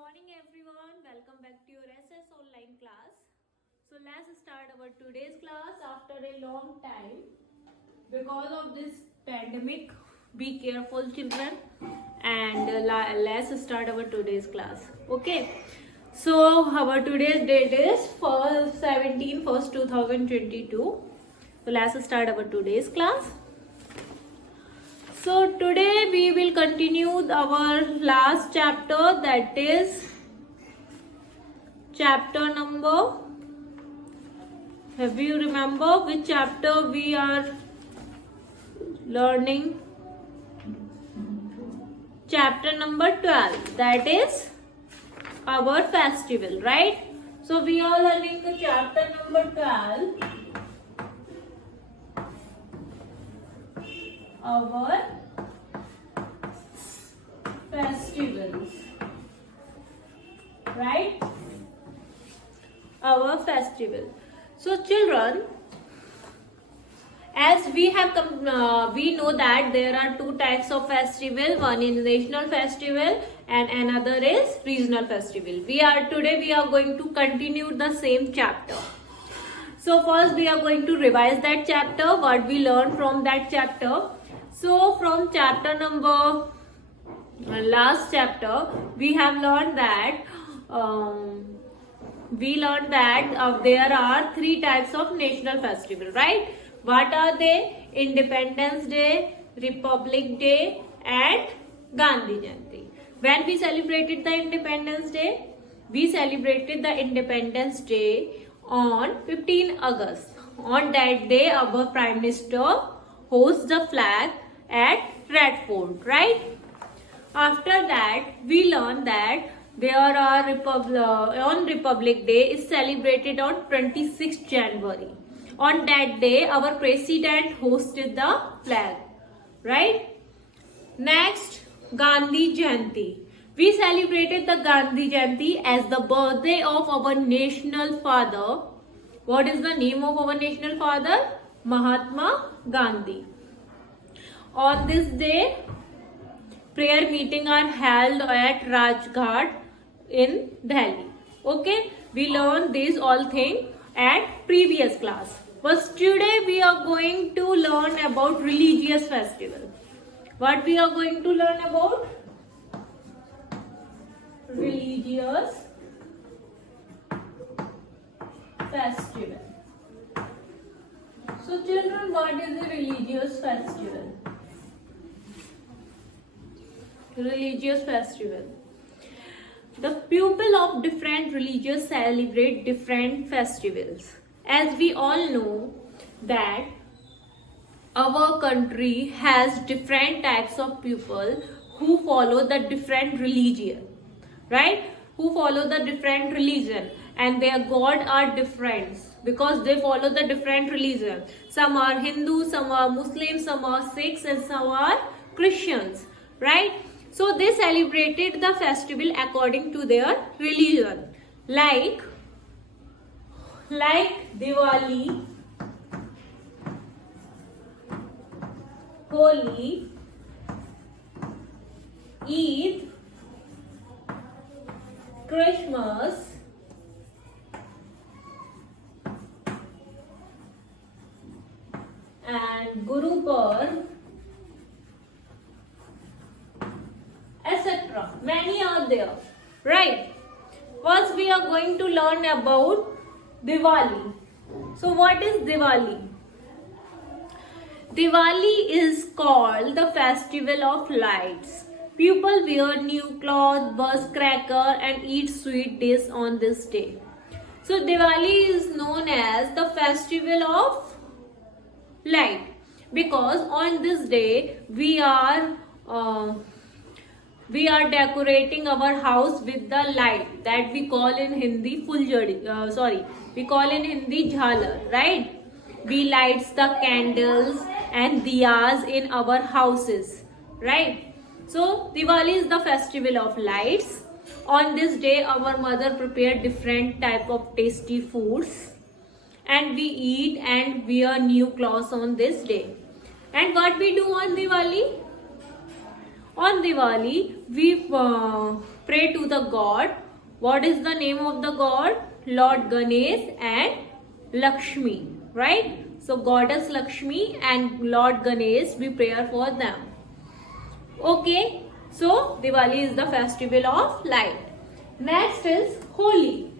morning everyone, welcome back to your SS online class. So let's start our today's class after a long time because of this pandemic. Be careful children, and let's start our today's class. Okay, so our today's date is 17/1/2022. So let's start our today's class. So today we will continue our last chapter, that is chapter number, have you remember which chapter we are learning? Chapter number 12, that is our festival, right? So we are learning the chapter number 12, our festivals, right? Our festival. So children, as we have we know that there are two types of festival. One is national festival and another is regional festival. Today we are going to continue the same chapter. So first we are going to revise that chapter, what we learned from that chapter. So from chapter number last chapter we have learned that there are three types of national festival, right? What are they? Independence Day, Republic Day and Gandhi Jayanti. When we celebrated the Independence Day? We celebrated the Independence Day on 15 August. On that day our Prime Minister hosts the flag at Red Fort, right? After that we learned that there are on Republic Day is celebrated on 26th January. On that day our president hosted the flag, right? Next, Gandhi Jayanti. We celebrated the Gandhi Jayanti as the birthday of our national father. What is the name of our national father? Mahatma Gandhi. On this day, prayer meeting are held at Rajghat in Delhi. Okay, we learned these all things at previous class. But today we are going to learn about religious festival. What we are going to learn about? Religious festival. So children, what is a religious festival? Religious festival. The people of different religions celebrate different festivals. As we all know that our country has different types of people who follow the different religion, right? Who follow the different religion, and their god are different because they follow the different religion. Some are Hindu, some are Muslims, some are Sikhs and some are Christians, right? So they celebrated the festival according to their religion, like Diwali, Holi, Eid, Christmas, and Guru Purb, etc. Many are there, right? First we are going to learn about Diwali. So what is Diwali? Diwali is called the festival of lights. People wear new clothes, burst cracker and eat sweet dishes on this day. So Diwali is known as the festival of light because on this day we are decorating our house with the light that we call in Hindi we call in Hindi jhalar, right? We lights the candles and diyas in our houses, right? So Diwali is the festival of lights. On this day our mother prepared different type of tasty foods and we eat and wear new clothes on this day. And what we do on Diwali? On Diwali, we pray to the god. What is the name of the god? Lord Ganesh and Lakshmi, right? So goddess Lakshmi and Lord Ganesh, we pray for them. Okay, so Diwali is the festival of light. Next is Holi.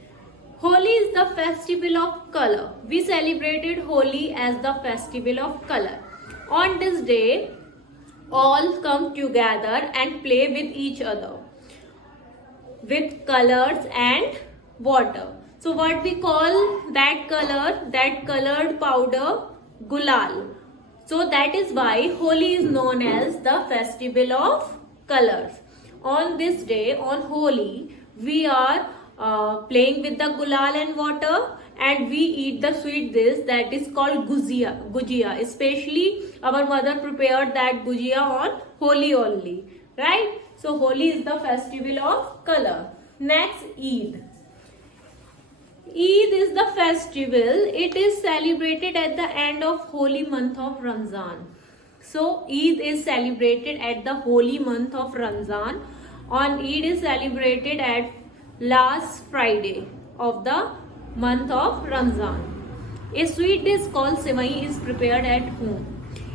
Holi is the festival of color. We celebrated Holi as the festival of color. On this day, all come together and play with each other with colors and water. So what we call that color, that colored powder, gulal. So that is why Holi is known as the festival of colors. On this day, on Holi, we are playing with the gulal and water, and we eat the sweet dish that is called gujia. Especially our mother prepared that gujia on Holi only, right? So Holi is the festival of color. Next, Eid. Eid is the festival. It is celebrated at the end of holy month of Ramzan. So Eid is celebrated at the holy month of Ramzan. On Eid is celebrated at last Friday of the month of Ramzan. A sweet dish called semai is prepared at home.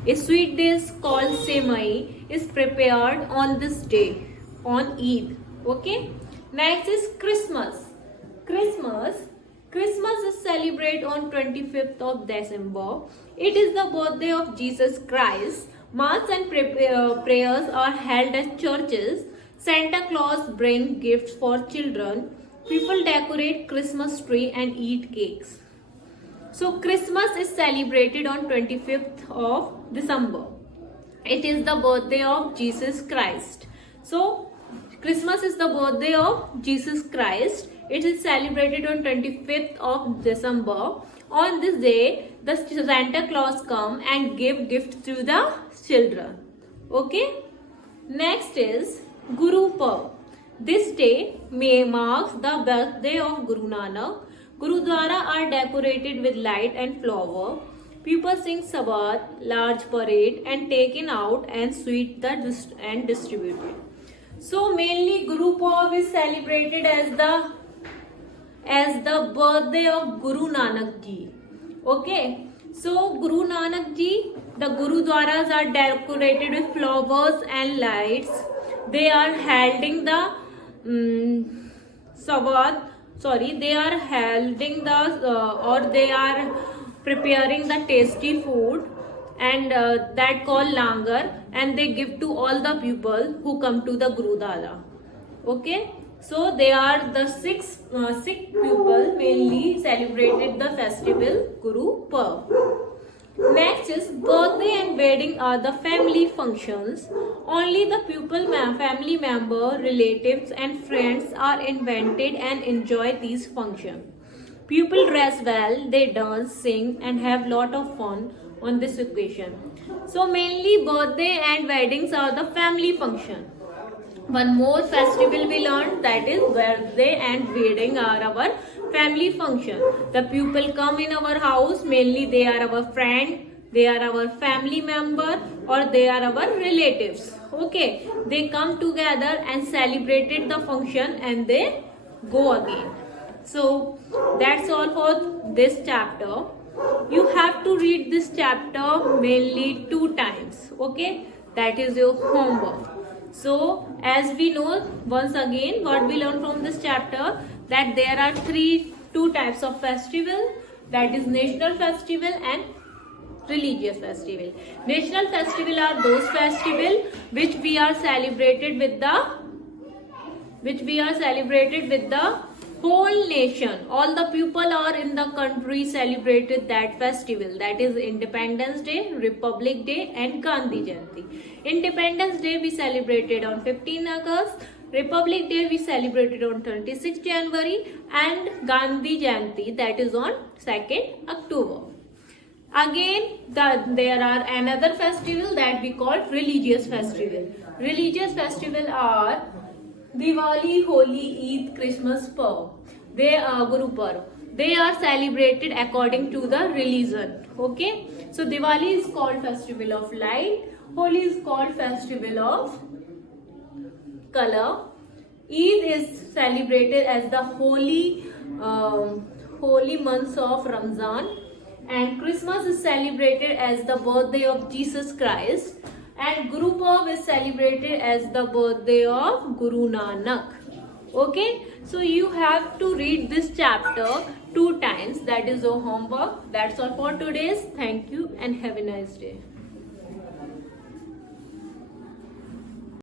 A sweet dish called semai is prepared on this day, on Eid. Okay. Next is Christmas. Christmas is celebrated on 25th of December. It is the birthday of Jesus Christ. Mass and prayers are held at churches. Santa Claus brings gifts for children. People decorate Christmas tree and eat cakes. So Christmas is celebrated on 25th of December. It is the birthday of Jesus Christ. So Christmas is the birthday of Jesus Christ. It is celebrated on 25th of December. On this day, the Santa Claus come and give gifts to the children. Okay. Next is Guru Purb. This day marks the birthday of Guru Nanak. Gurudwara are decorated with light and flower. People sing Sabbath, large parade, and taken out and sweet and distributed. So mainly Guru Purb is celebrated as the birthday of Guru Nanak Ji. Okay. So Guru Nanak Ji, the Gurudwaras are decorated with flowers and lights. They are holding the they are preparing the tasty food, and that called langar, and they give to all the people who come to the Gurudwara. Okay. So they are the Sikh people mainly celebrated the festival Guru Purb. Next is birthday and wedding are the family functions. Only the family member, relatives and friends are invited and enjoy these functions. People dress well, they dance, sing and have lot of fun on this occasion. So mainly birthday and weddings are the family function. One more festival we learned, that is birthday and wedding are our family function. The people come in our house, mainly they are our friend, they are our family member, or they are our relatives. Okay, they come together and celebrated the function and they go again. So that's all for this chapter. You have to read this chapter mainly 2 times. Okay, that is your homework. So as we know, once again what we learn from this chapter, that there are two types of festival, that is national festival and religious festival. National festival are those festival which we are celebrated with the whole nation. All the people are in the country celebrated that festival. That is Independence Day, Republic Day and Gandhi Jayanti. Independence Day we celebrated on 15 August. Republic Day we celebrated on 26 January and Gandhi Jayanti, that is on 2nd October. Again, there are another festival that we call religious festival. Religious festival are Diwali, Holi, Eid, Christmas, Purb. They are Guru Purb. They are celebrated according to the religion. Okay. So Diwali is called festival of light. Holi is called festival of color. Eid is celebrated as the holy months of Ramzan, and Christmas is celebrated as the birthday of Jesus Christ, and Guru Purb is celebrated as the birthday of Guru Nanak. Okay, so you have to read this chapter 2 times. That is your homework. That's all for today's. Thank you and have a nice day.